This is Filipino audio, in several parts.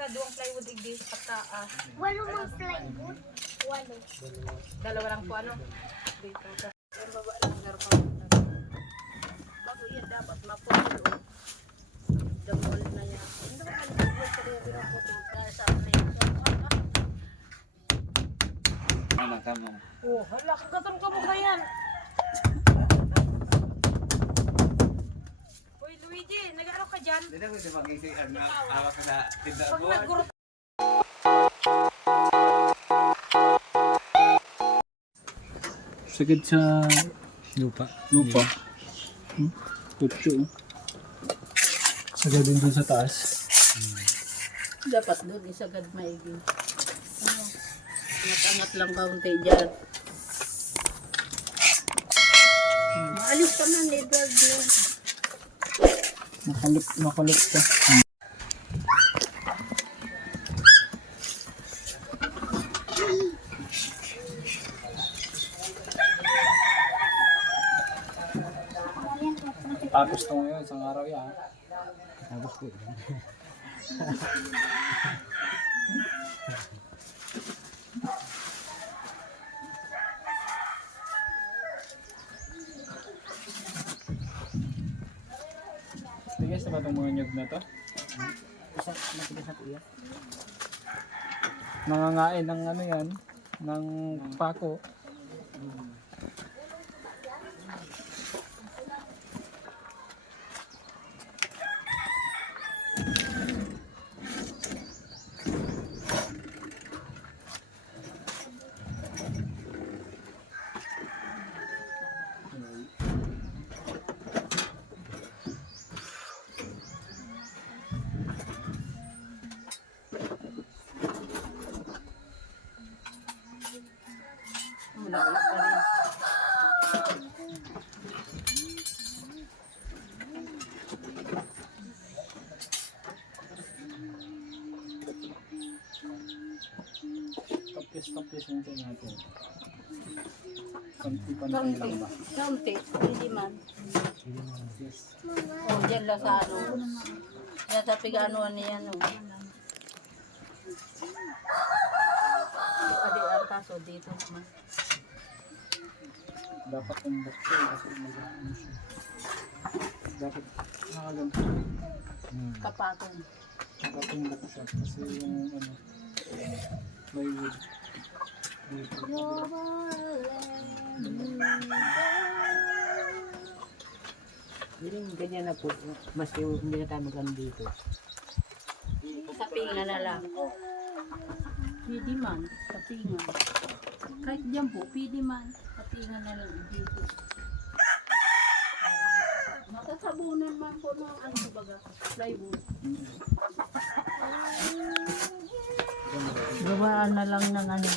ka duwang plywood igdi sa taas. Walo mang plywood. Walo. Dalawa lang po ano. Dito ka. Ang baba lang garpa. Bago yan dapat mapuno. Damol na yan. Hindi ka pala sa rin po sa plate. Ano tama. Oh, hala, kagaton ka mo yan. Uy, Luigi, nag-ano ka dyan? Hindi na pwede mag-isip ang awak sa tindahan Pag mo. naguro Sakit sa lupa. Lupa. Kutso. Sagad din dun sa taas. dapat doon isagad maigi. Ano? Angat-angat lang kaunti dyan. Maalis pa na ni Edward yun. Makalot ka. Tapos to ngayon, isang araw yan. Tapos ko. Tigas na ba itong mga nyug na to? Isa matigas na kuya. Nangangain ng ano yan, ng pako. Wala pa rin. Tapos yung ito natin. Konti-konti lang ba? Kaunti. Hindi man. Yes. Oh, dyan lang sa ano. Yan sa pig-anuan niya, no. Adi ang kaso dito naman. Dapat yung bukso kasi mag-ano siya. Dapat nakaganto. Kapatong. Dapat yung bukso kasi yung ano may wood. Yung ganyan na po, mas yung hindi na tayo magano dito. Sa pinga na lang. Pwede man. Sa pinga. Kahit dyan po, pwede man. Sa pinga na lang dito. Makasabunan man po ng ano baga. Plywood. Gawaan na lang ng ano.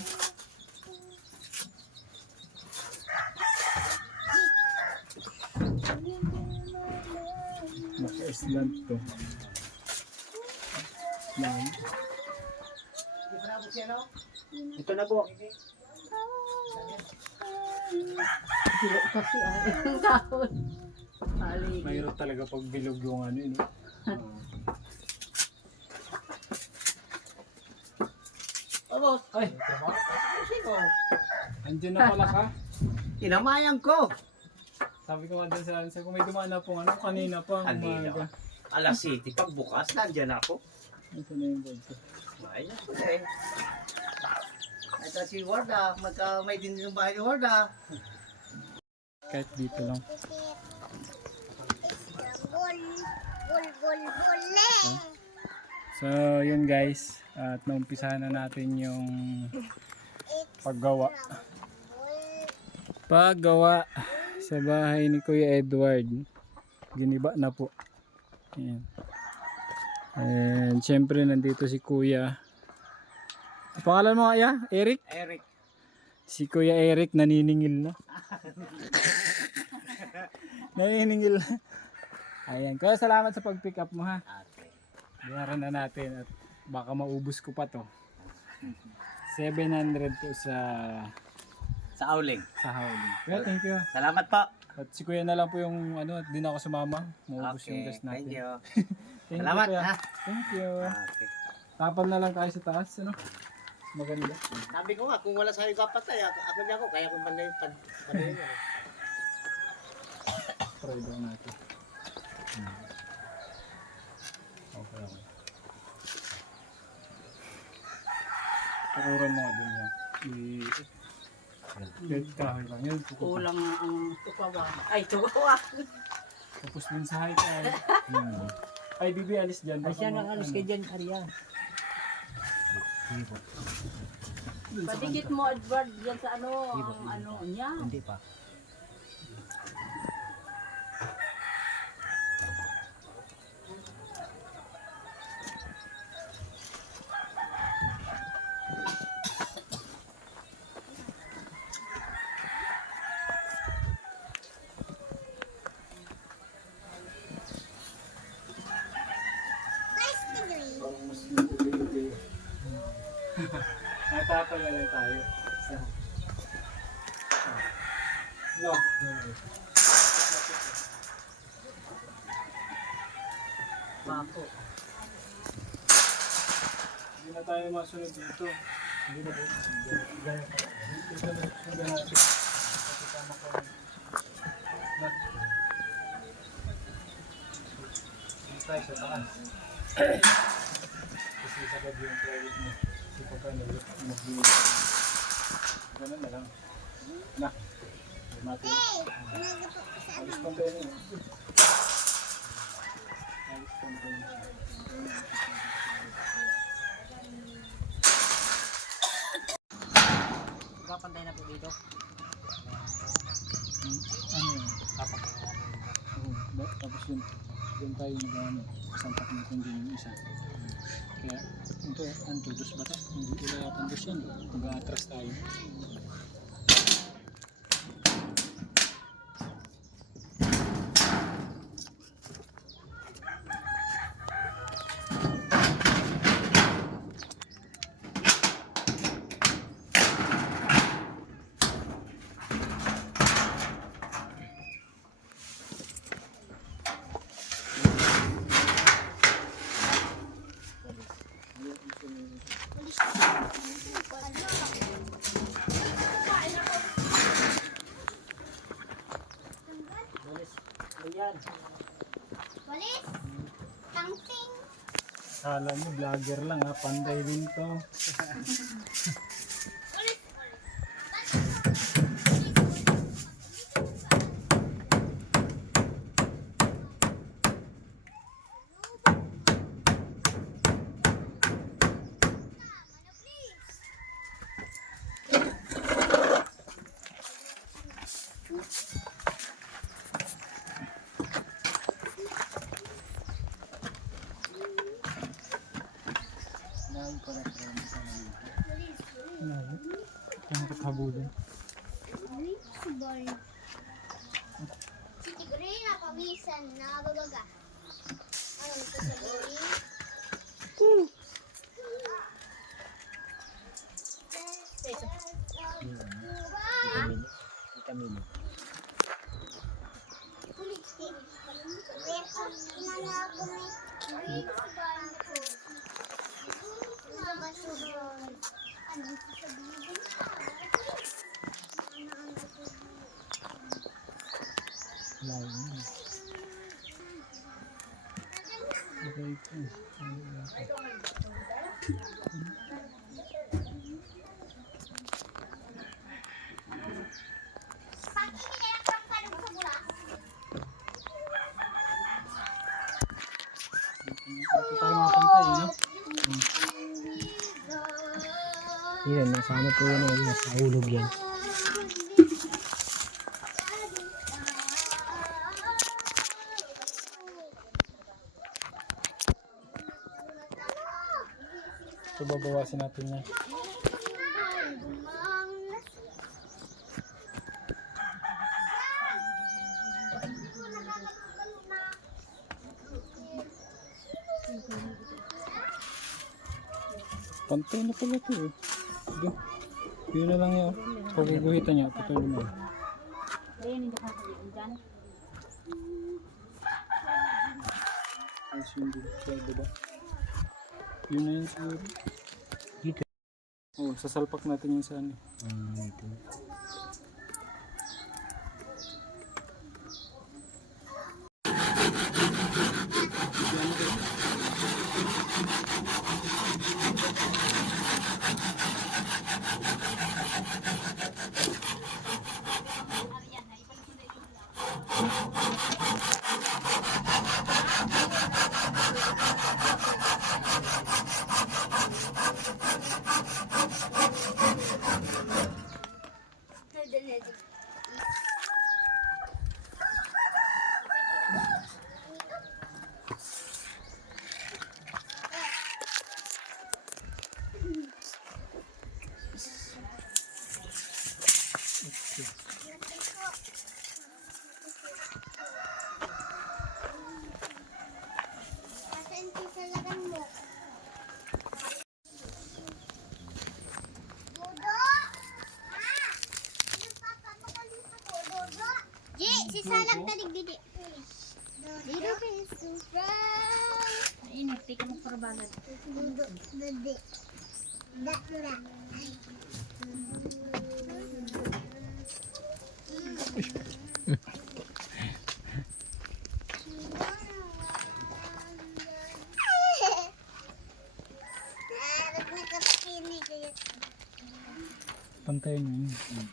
Naka-island to. Yan. Ito na po. Kilo kasi ay yung kahon. Paligid. Mayroon talaga pag bilog yung ano yun. Abos! Ay! Andiyan na pala ka. Tinamayan ko! Sabi ko nga din sa akin, kung may dumaan na pong ano, kanina pa. Kanina. Alas City, pagbukas, nandyan ako. Ito na yung bag ko. Ayun po eh. Ito si Warda, may din yung bahay ni Warda. Kahit dito lang. So yun guys, at naumpisahan na natin yung paggawa sa bahay ni Kuya Edward. Giniba na po. Ayan. And syempre nandito si Kuya. Ang pangalan mo kaya? Eric? Eric. Si Kuya Eric naniningil na. Naniningil na. Ayan. Kuya, salamat sa pag-pick up mo ha. Okay. Bayaran na natin at baka maubos ko pa to. 700 po sa Auling. hauling. Kuya, thank you. Salamat po. At si Kuya na lang po yung ano, at di na ako sumama. Maubos yung Okay, gas natin. thank you. Thank Salamat, you, Kuya. ha? Thank you. Okay. Tapal na lang tayo sa taas, ano? Maganda. Sabi ko nga, kung wala sa kapatay, ako niya ako, kaya kung panay yan. Try daw natin. Okay. Pakuran mo din yan. Dead kahoy lang yan. Kulang ang tukawan. Ay, tukawan. Tapos din sa high tayo. Ay, Bibi, alis dyan. Ay, siya nang alis kay Jan Arian. Padikit mo, Edward, dyan sa ano, ang ano niya. Hindi pa. Nice to drink. Natapal na lang tayo. No. Bako. Hindi na tayo masunod dito. Hindi na po. Dito na susunod natin. Kasama ko. Dito tayo sa taas. Kasi sagad yung private mo. Kasi pagka mag-iit. Ganun na lang. Na. Mati. Alis pang tayo niyo. Alis pang tayo niyo. Kapantay na po dito. Ano yun? Oo, tapos yun. Doon tayo nag-ano. Sampak natin din yung isa. Kaya, ito, ano, dos ba ito? Hindi ko lang yata dos yan. Mag-atras tayo. Ayan. Walis. Tangting. Kala mo, vlogger lang ha. Panday din to. Kaya nakatahabulin. Boy. Si Tigre na pawisan na babaga. Ano ito sabihin? Vitamin. Okay po. Ito tayo mga pantay, no? Yan, nasa ano po yan, nasa ulog yan. So babawasin natin yan. Pantay na pala ito eh. Yun na lang yan. Paguguhitan niya. Patuloy mo. Ayan, hindi ka nakalimutan dyan. Ayos yun din. Siya, diba? Yun na yun siguro. Dito. Oh, sasalpak natin yung sa ano. Ito. Asan sisalagan mo? Dodo! Dodo! Ji, sisalag tanig didi. Dodo is so strong. Ini, tika mo parabagan. Dodo, didi. Da. Pantayin nyo yun.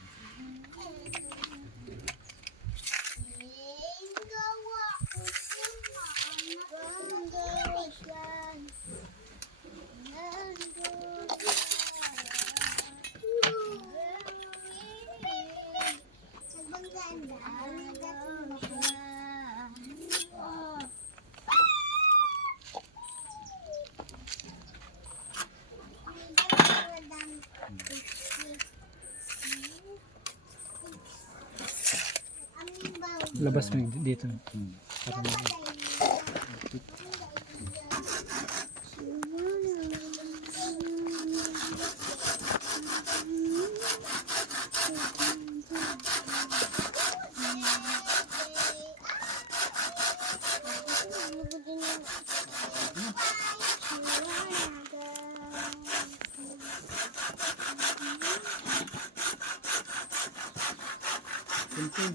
Labas mo yung dito. Para mo. Kunting.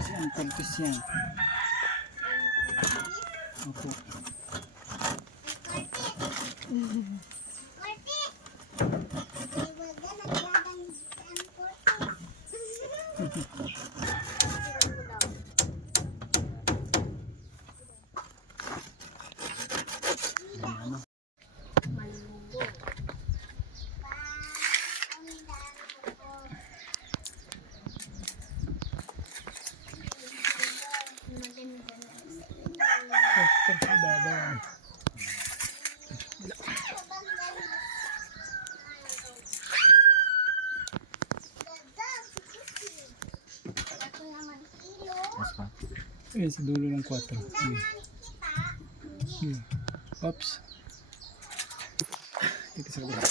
Kasi ang kalpis yan. Opo. Sakto sa baba. Ayan sa dulo ng 4. Oops. Dito sa kabila.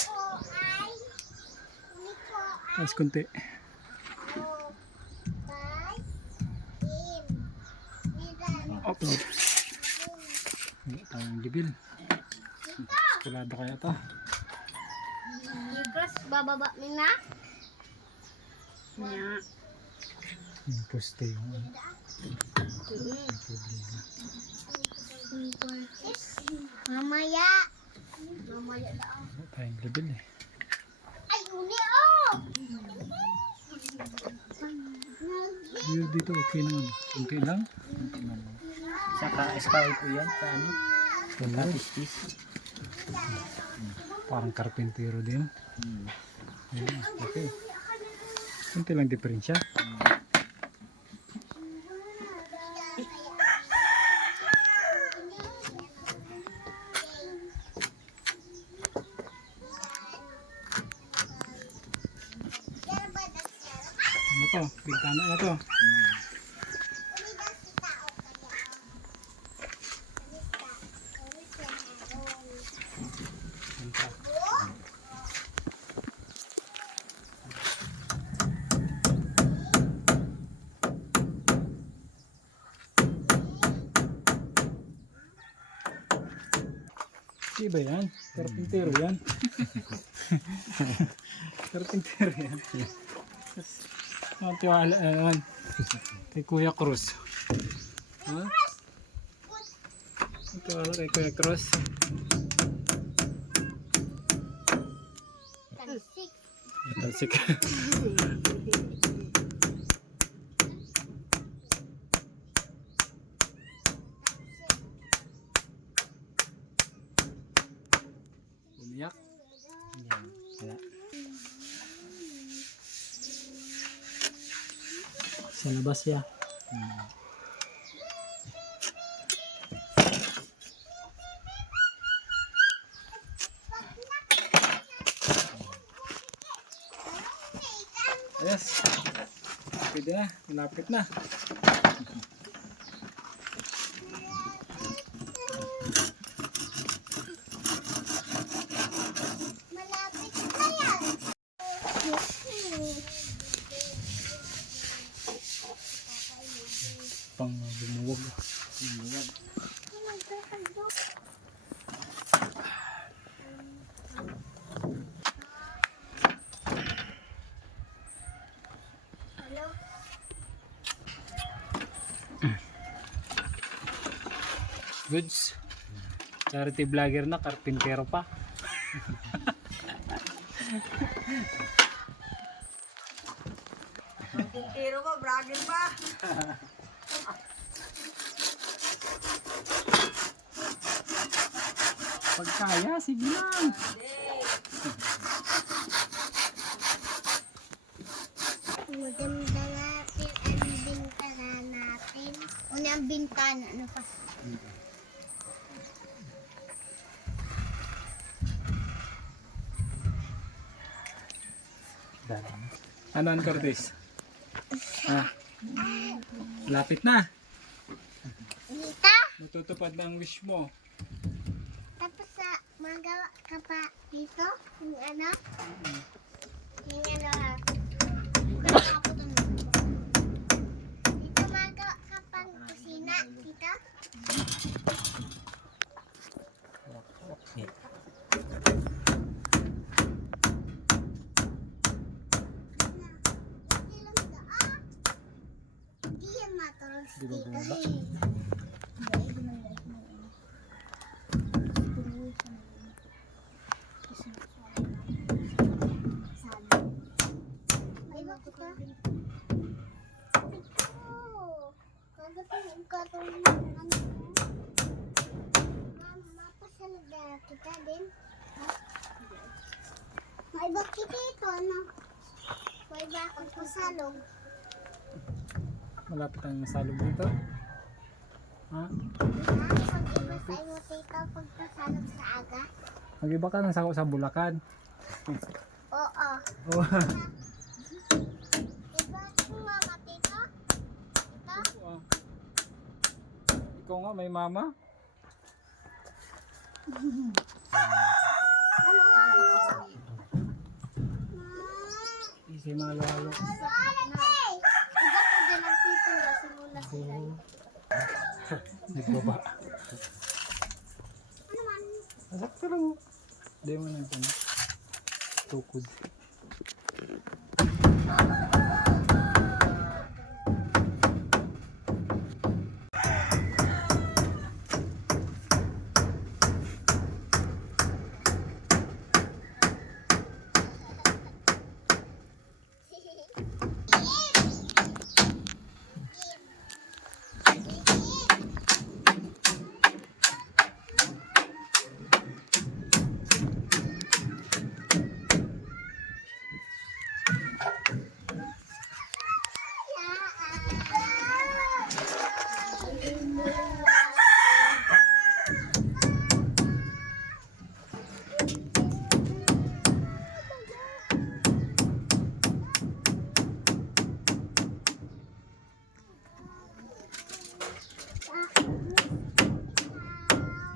Tapos kunti. Oops. Wala tayong libil. Kulado kaya to. Cross bababa mo na? Nya. Yung poste yung ano. Yung problema. Mamaya. Mamaya na. Wala tayong libil eh. Ay, uni oh! Dito okay naman. Kunti lang. Saka escape po yan sa ano? Kapistis. Parang karpentero din. Ayun, okay. Kunti lang diferensya. Ano to? Bintana na to. Butchi ba yan? Karpintero yan. Karpintero yan. Ang tiwala naman. Kay Kuya Cruz. Ha? Ang tiwala kay Kuya Cruz. Tansik. Talsik. Umiyak. Yan. Wala. Sa labas siya. Yes. Pwede na. Malapit na. Malapit na yan. Pang bumuwag. Goods. Charity vlogger na, karpintero pa. Tiro ko, bragin pa. Pag kaya, sige lang. Maganda natin ang bintana natin. Una ang bintana. Ano pa? Ano ang Curtis? Ha? Lapit na. Dito. Matutupad na ang wish mo. Tapos magawa ka pa dito. Yung ano? Yung ano ha. Dito magawa ka pang kusina. Dito. Hindi yan matulos Di ba dito. bumaba? Ay, bakit ka? Ito. Kagating ka itong ano. Mapasalag na kita din. May bakit ito, ano? May bakit pasalog. Malapit ang salog dito. Ha? Pag-iba sa iyo, tito, pagpasalog sa aga. Mag-iba ka ng sako sa Bulacan. Oo. Oh. Diba yung mama, tito? Tito? Ikaw nga, may mama. Ano? Easy malo-halo. Iba po din ang tito na simula sila. Nagbaba. Ano man? Asak ka lang. Hindi mo nang tanong. Tukod.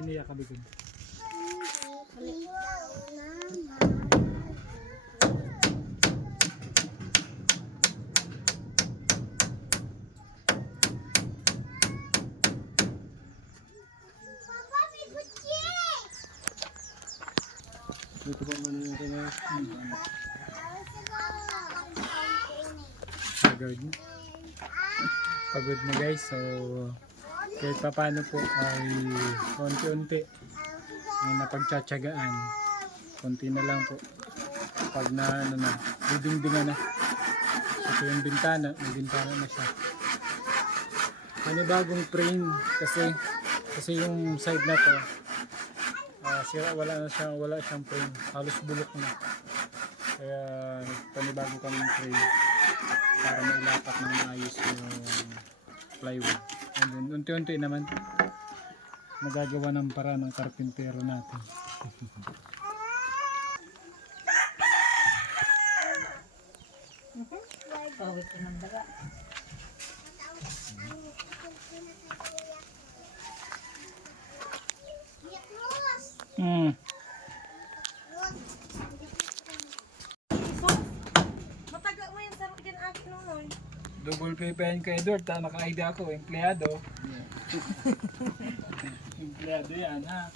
Iniyak ka bigod. Dito pa man yung rin. Pagod na. Pagod na guys. So, kahit pa paano po ay unti-unti may napagtsatsagaan. Konti na lang po. Pag na, ano na, didingdingan na. Ito yung bintana. May bintana na siya. Panibagong frame kasi yung side na to sira, wala siyang frame, halos bulok na, kaya panibago kaming frame para mailapat ng maayos yung plywood. And then unti-unti naman nagagawa ng paraan ng karpintero natin. Pawit ko ng daga. Mataga mo yan sa din akin noon. Double PPN ko Edward, naka-ID ako, empleyado. Empleyado yan ha.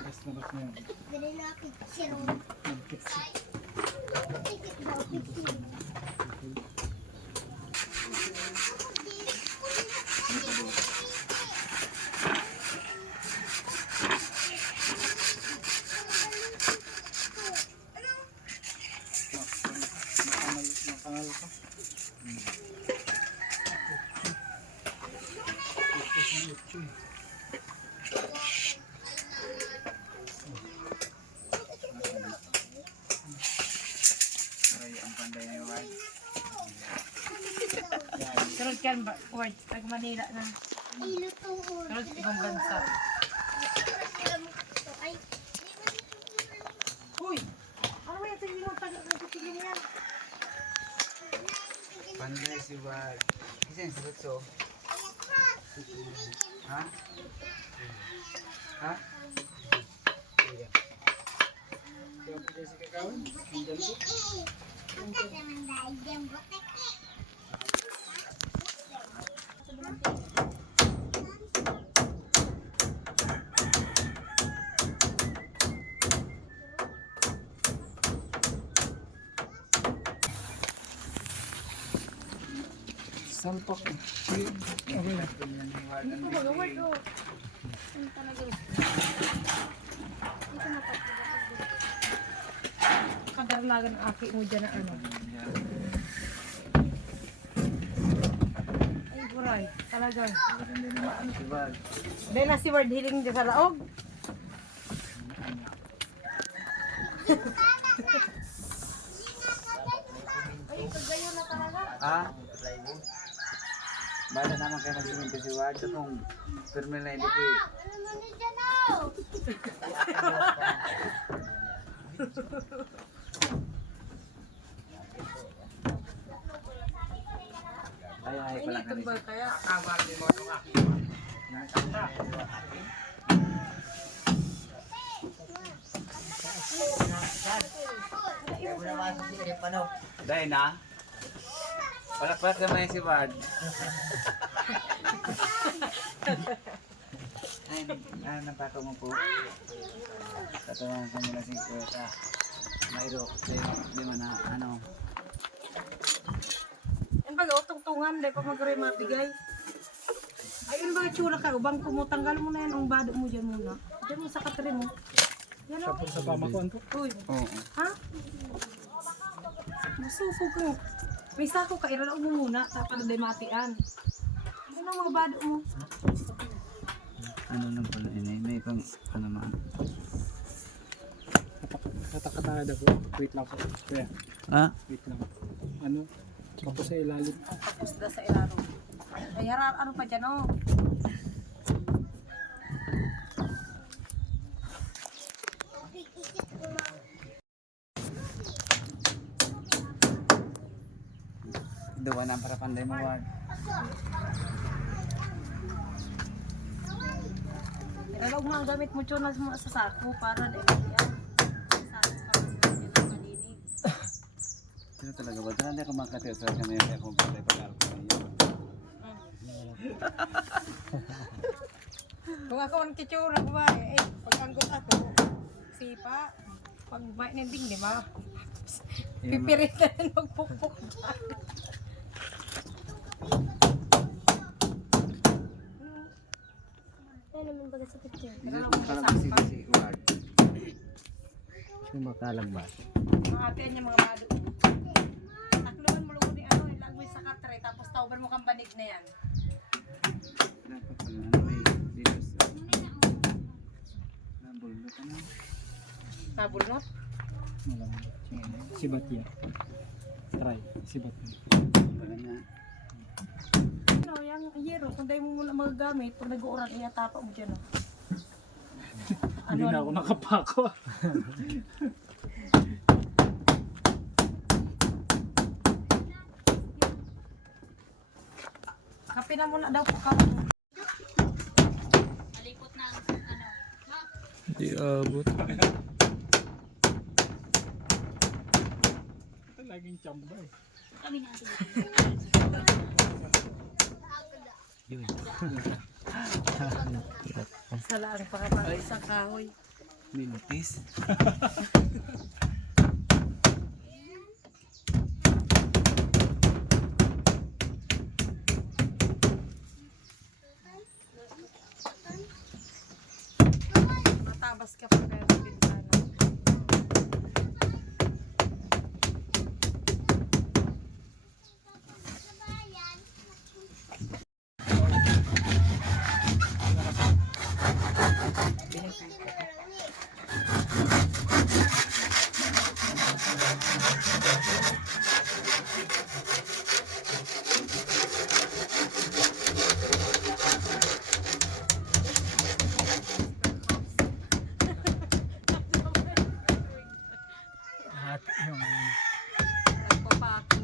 Labas na yan. Makangal ka. Sunod ka ba? Word, tag Manila na. Sunod ibang bansa. Uy! Ano ba yung tingin mo taga ng titigin yan? Panday si Wad. Kasi yung sagot so. Ha? Ha? Sampak. Okay na. Ito mag-award ko. Ano talaga? Ito kadarlagan ang aki mo dyan na ano. Ay, buray. Talaga. Si Wad. Dahil na si Ward hiling dyan sa laog. Ay, kagayo na talaga. Ha? Bala naman kayo mag-iminto si Wad. Ito kung firme na hindi kayo. Ay, pala ka nito. Kaya, Dahil na? Palakpak naman si Wad. Ay, napato mo po. Katawanan ko mula si Kuya. Mayro, di mo na, ano. yan baga, tungtungan, dahil pa mag-ray mabigay. Ayun ba, tsura ka, ubang kumutanggal mo na yan, ang bado mo dyan muna. Dyan mo sa katrin mo. Yan o. Sa pamakuan po. Uy, Oo. ha? Masupog ko. May sako ka, iralaw mo muna, tapos na matian. Ano ang mga bado mo? Ano lang pala, may pang, ano man. Katakatahada po. Wait lang po. Kuya, Ha? wait lang. Ano? Ako sa ilalim. Ang tapos na sa ilaro. Ay, harar, ano pa dyan, oh. duwa na para panday mo wag. Pero huwag mo ang gamit mo tsunas mo sa sako para di yan. Sako para hindi malinig. Pero talaga ba? Dala hindi ako makatira sa kami yung kung panday pag-alko niyo. Kung ako ang kitsura ko ba, pag-anggot ako, sipa, pag maininding, di ba? Pipirit na rin magpukpuk dyan. Ano naman baga sa picture? Hindi ko parang si wag. Yung makalagbat. Mga ate niya mga bado. Takluan mo lugod ni ano, ilag mo sa katre, tapos tauban mo kang banig na yan. Dapat pala ano may dito sa nabulot ano. Nabulnot? Sibat yan. Try. Sibat yan. Pala na. Ano, yung yero, kung dahil mo muna magagamit, pag nag-uuran, iatapa mo dyan. Oh. Hindi na ako nakapako. Kape na muna daw po ka. Malipot na ano. Hindi abot. Ito laging chamba eh. Kami na sige. Salaan pa kapag isang kahoy. Minutis. Matabas ka pa pero bintana. At yung Nagpapako.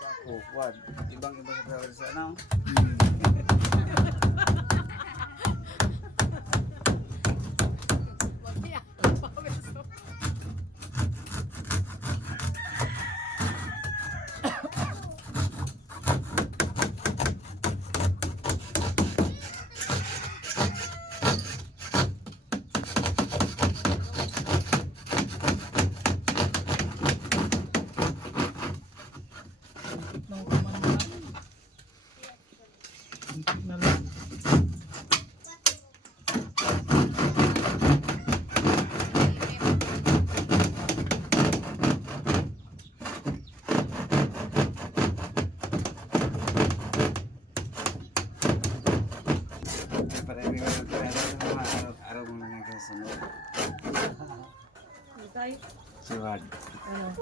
Ako, wag. Ibang iba sa travel sa ano. na lang. Parang hindi ko na talaga araw mo lang ang kasunod. Tayo. Si wag. Ano?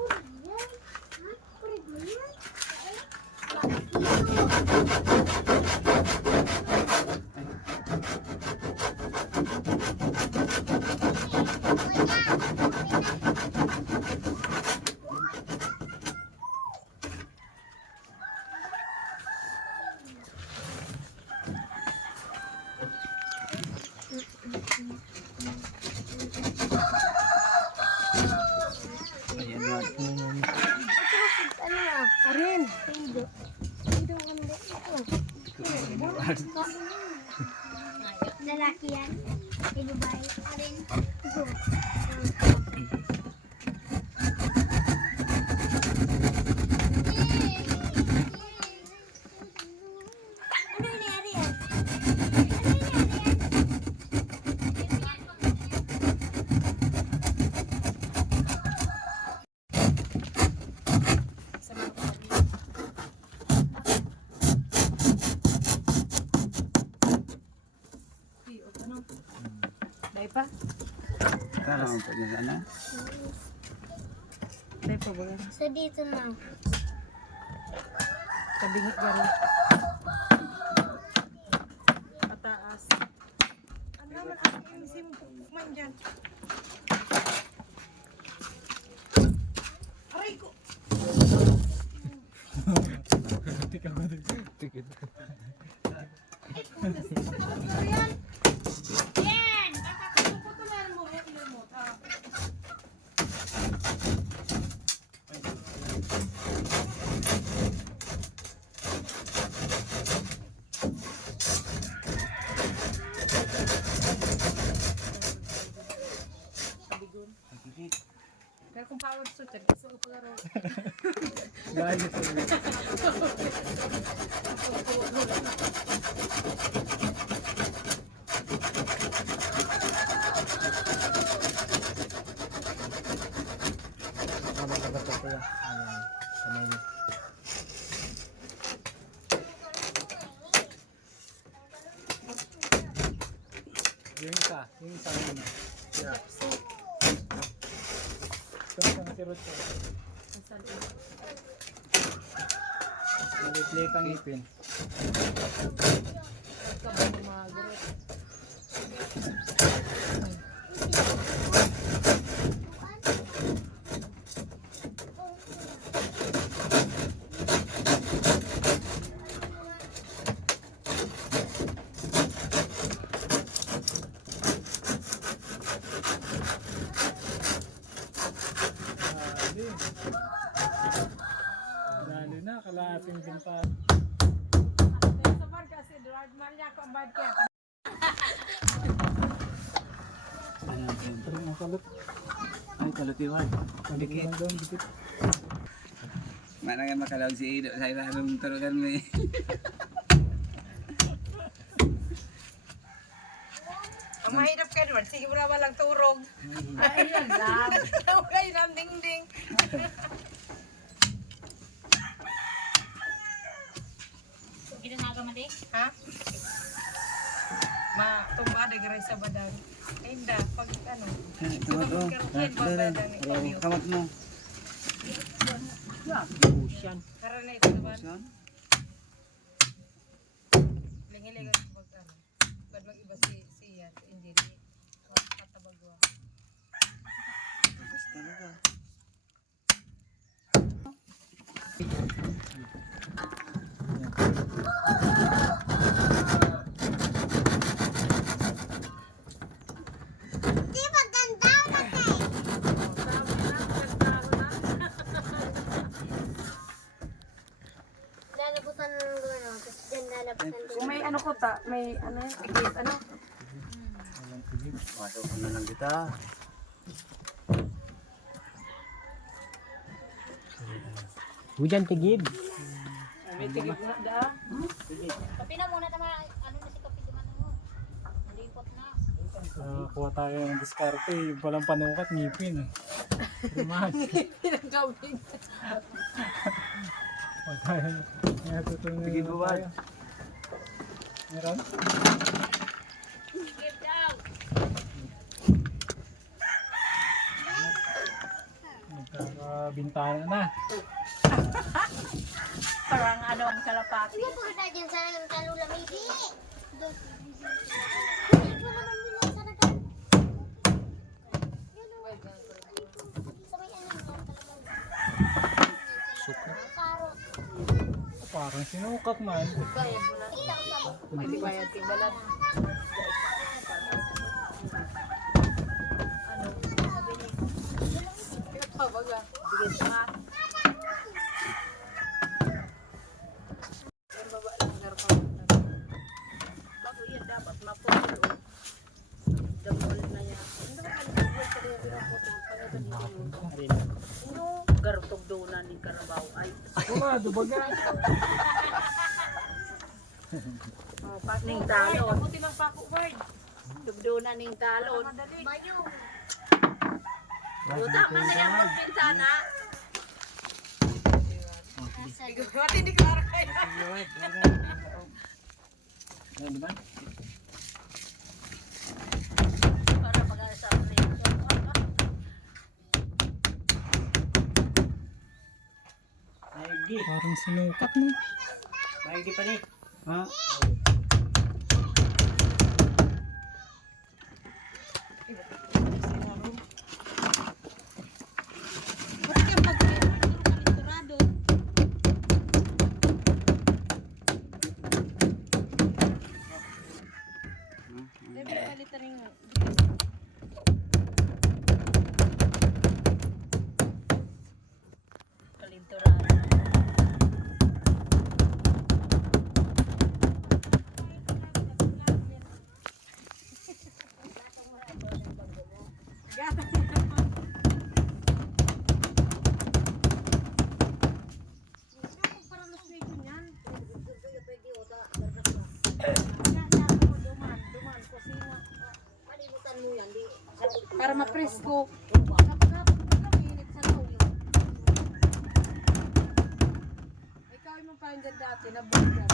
Ayan wag. Ano ah? Arin! Hindi. Hindi ang hindi. Lalaki yan. May babae. Arin. Go. Ano nangyari yan? Sa mga kami. Ano? Dahil pa? Kala mo pa dyan ano? Dahil pa ba yan? So dito na. Kabingi garo. Pataas. Ano naman ang isim man dyan? Aray ko! Yan! Kakatutulan mo. Ilan mo. Pero kung power suit, gusto ko pagaro. Dahil ito. Yung isa naman. Yeah. Ito na si Ruth. Maliit ang ipin. Dali na, kalahating binta. Sabar kasi, Gerard Maria ko ang bad kaya. Pero ang kalut. Ay, kalutiwan. Dikit. Doon, dikit. Mana nga makalawag si Ido sa ilalong turugan mo eh. Ang mahirap ka naman, sige mo na walang turog. Ayun lang. Wala yun ang dingding. Ginanaga mo din? Ha? Tumba de gray sa badan. Ay, hindi. Pag ano. Kamat mo. Kamat mo. Karan na ito naman. Saan? Lingilingan ko pag ano. Ba't mag-iba siya, si Angeli. Katabagwa. Basta talaga. Di ba ganda na kay? Lalabutan ng gano'n, tapos dyan lalabutan din. Kung may ano ko ta, may ano yun, ikit, ano. Masok ko na lang kita. Hujan tigib. May tigil na da. Kapi na muna tama, ano na si Kapi duman mo. Lipot na. Kuha tayo ng diskarte. Yung palang panukat, ngipin. Rumahan. Pinagawin. Kuha tayo. Natutulungan Sige, naman buwan. tayo. Meron? Give down. Magkakabintana na. Parang ano ang kalapati. Hindi po kita dyan sa kalula may di. Hindi po naman nila sa nagan. Yun o. Sa may ano nga talagang. Suka. Karot. Parang sinukat man. Kaya mo na. Kita ko sa Hindi ba yan tingbalan? Ano? Sabi ni. Pinagpabaga. Bigay sa mat. Yung baba lang garpa. Bago yan dapat mapuno. Damol na yan. Hindi ba kanina sa rin pinaputo? Ano? Gartog doon na ni Karabaw. Ay. Wala, dubaga. Ning talon. Buti ng pako word. Tugdo na ning talon. bayo. Buta man na yung magpinsana. Nasa Buti hindi klaro kayo. Ano ba? Para pag-asa sa rin. Ay, Parang sinukat na. Maigi pa ni. Ha? Ba't kaya pag kalinturado? Debe palitan rin nga. Kalinturado. Para mapresko. Ikaw ay mapain dyan dati, nabuhay dyan.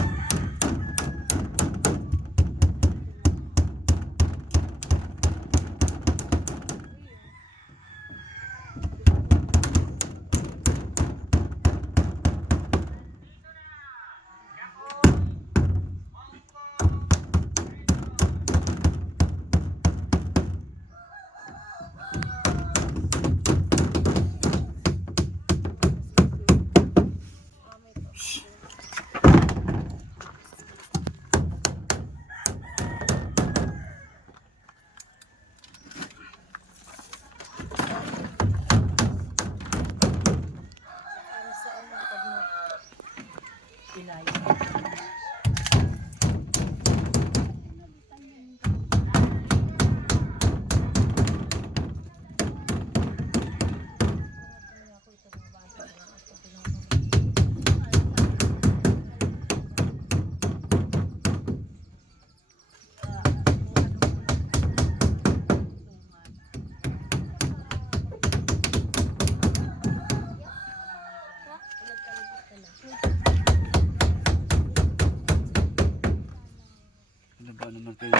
Ano ba naman kayo?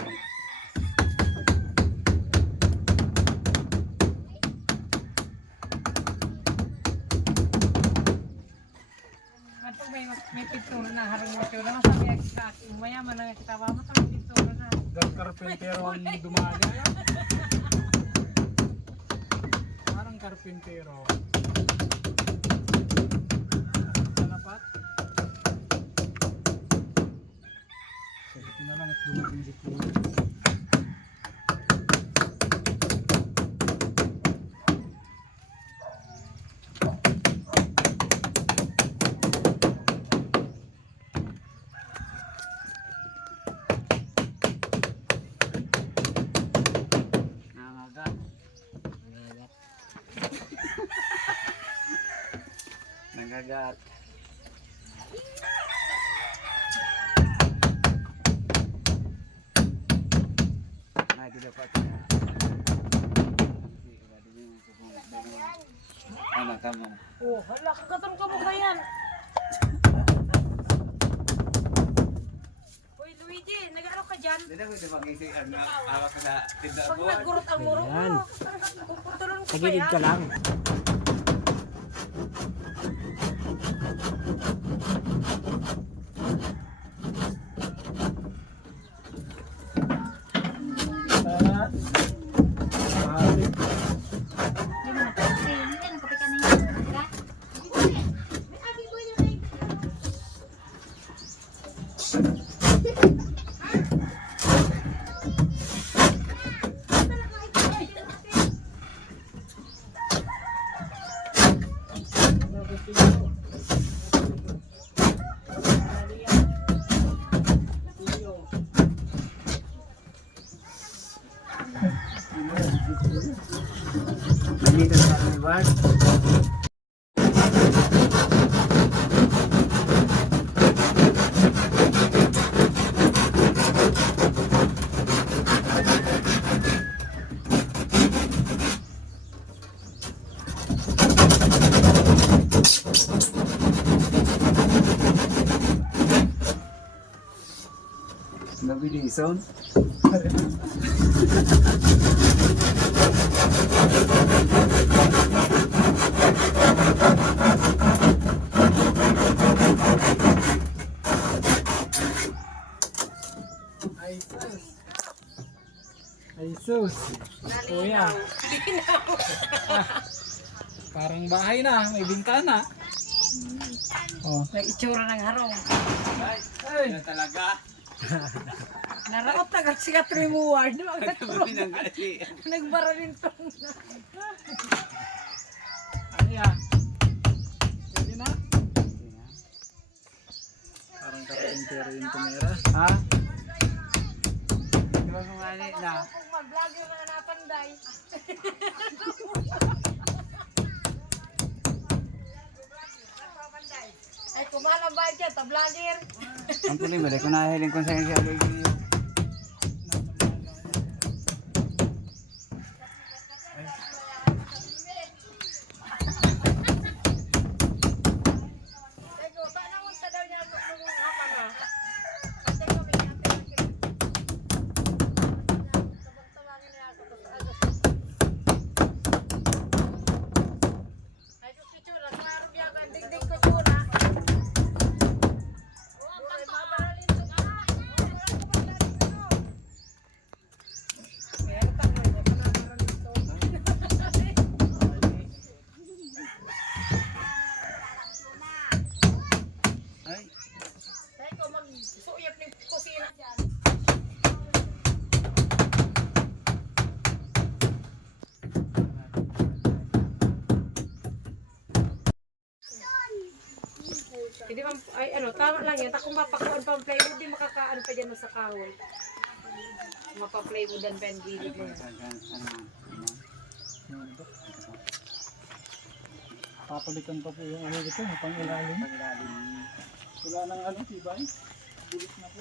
Pag may pintura na, harang mo ito na, sabi ang sa akin, mayaman na kita ba mo, may pintura na. Karpentero ang dumali. Parang karpentero. Kalapat. Sige na lang at dumating si Kuya. Nangagat. Nangagat. Nah, itu dapat. Anak kamu. Oh, hala, kagaton ka mo ba yan? Uy, Luigi, nag-ano ka dyan? Tidak boleh pakai ang awak na tindak Pag nagurot ang muro Ayan. mo, puputulon ko pa Tagilid yan. ka lang. Nandito na kami, Bart. Nabilison. ayos. Kuya. Parang bahay na, may bintana. Oh. Nag-itsura ng harong. Ay. Talaga. Naraot na kasi ka Tremoward. Pinanggali. Nagbara rin to. Ano yan? Pwede na? Parang kapitintero yung tumira. Ha? Diba kung ano na? Kung mag-vlogger na napanday. Ay, kumahal ang bayad yan, ta-vlogger. Ang tuloy mo, kung nahiling kung sa'yo siya lagi. Teko, paano mo sa daw niya kung apa na? Teko, may natin. Tabang-tabangin na ako. Ay, yung kitsura, klaro niya ako. Ang digdig ko tsura. Ay, mabaralin to. Meron pa ko, may mabaralin to. Ay, Teko, mag-suyap ng kusina dyan. Hindi man, ay ano, tama lang yan. Kung mapakuan pa ang plywood, di makakaano pa dyan sa kahoy. Mapa-plywoodan pa yung gilid mo. Papalitan pa po yung ano dito, yung pang-ilalim. Wala nang ano, tibay. Bulit na po.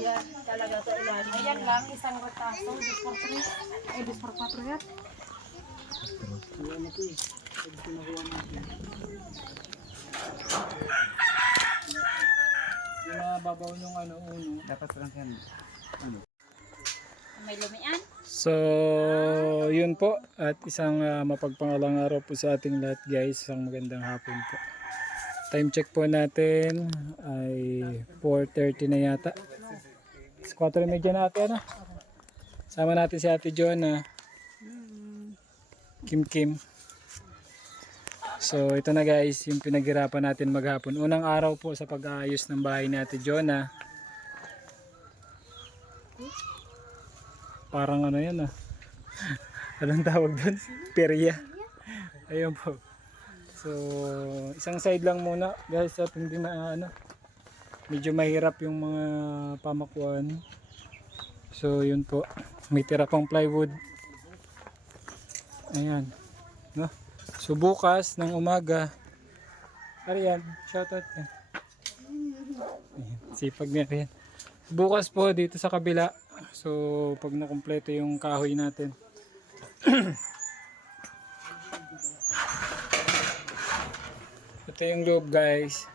Yan, talaga sa ilalim. Ayan lang, isang rataso, 2x3. Ay, 2x4 yan. Yung ano po eh. Pag pinakuha natin. Yung nababaw yung ano, uno. dapat lang yan. Ano? May lumian. So, yun po. At isang mapagpangalang araw po sa ating lahat guys. Isang magandang hapon po. Time check po natin ay 4:30 na yata. 4:30 na ate ano? Sama natin si Ate Jonah. Kim. So, ito na guys, yung pinaghirapan natin maghapon. Unang araw po sa pag-aayos ng bahay ni Ate Jonah. Parang ano yan ah. Anong tawag doon? Perya. Ayun po. So, isang side lang muna guys at hindi ano. Medyo mahirap yung mga pamakuan. So, yun po. May tira pang plywood. Ayan. No? So, bukas ng umaga. Ariyan, shoutout yan. Ayan, sipag niya rin. Bukas po dito sa kabila. So, pag nakumpleto yung kahoy natin. Ito yung loob guys.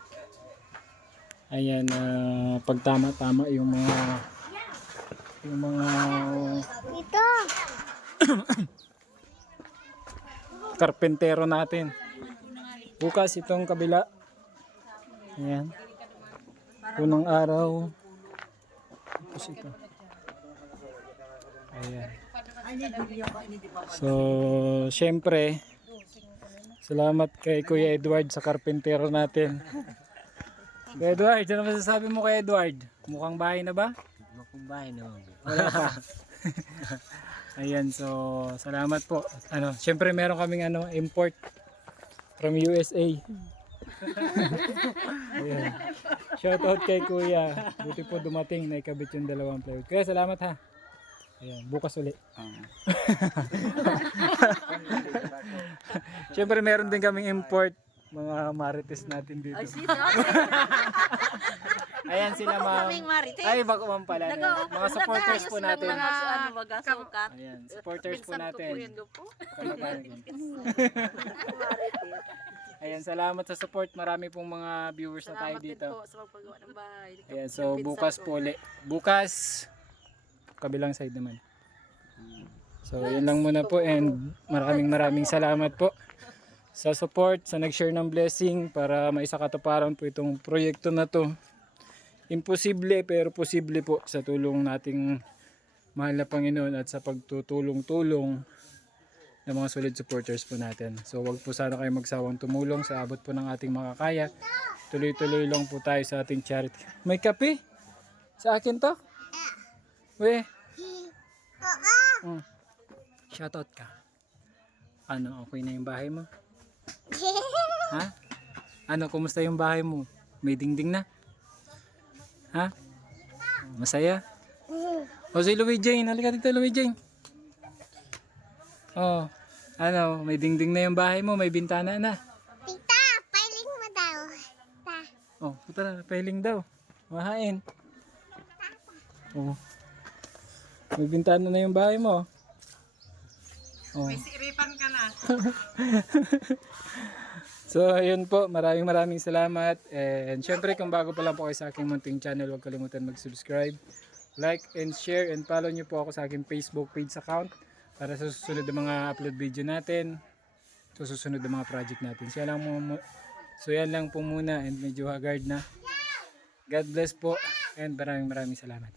Ayan, pag tama-tama yung mga Ito. karpentero natin. Bukas itong kabila. Ayan. Unang araw. Tapos ito. Ayan. So, syempre, salamat kay Kuya Edward sa karpentero natin. Kuya Edward, ano masasabi mo kay Edward? Mukhang bahay na ba? Mukhang bahay naman. Wala pa. Ayan, so salamat po. Ano, syempre meron kaming import from USA. Ayan. Shout out kay Kuya. Buti po dumating na ikabit yung dalawang plywood. Kuya, salamat ha. Ayan, bukas uli. Syempre meron din kaming import mga marites natin dito. Ayan sila ma'am. Ay, bago ma'am pala. Mga supporters po natin. Ayan, supporters po natin. Ayan, salamat sa support. Marami pong mga viewers na tayo dito. Ayan, so bukas po ulit. Bukas, kabilang side naman. So, yun lang muna po and maraming salamat po sa support, sa nag-share ng blessing para maisakatuparan po itong proyekto na to. Imposible pero posible po sa tulong nating mahal na Panginoon at sa pagtutulong-tulong ng mga solid supporters po natin. So wag po sana kayo magsawang tumulong sa abot po ng ating makakaya. Tuloy-tuloy lang po tayo sa ating charity. May kape? Sa akin to? We. Oo. Shoutout ka. Ano, okay na yung bahay mo? Ha? Ano, kumusta yung bahay mo? May dingding na? Ha? Masaya? O si Louie Jane, halika dito Louie Jane. Oh, ano, may dingding na yung bahay mo, may bintana na. Tita, piling mo daw. Ta. Oh, puta na, pahiling daw. Mahain. Oh. May bintana na yung bahay mo. Oh. May siripan ka na. So, ayun po. Maraming salamat. And syempre, kung bago pa lang po kayo sa aking munting channel, huwag kalimutan mag-subscribe, like, and share. And follow nyo po ako sa aking Facebook page account para sa susunod na mga upload video natin. Sa susunod na mga project natin. So, yan lang po muna. And medyo haggard na. God bless po. And maraming salamat.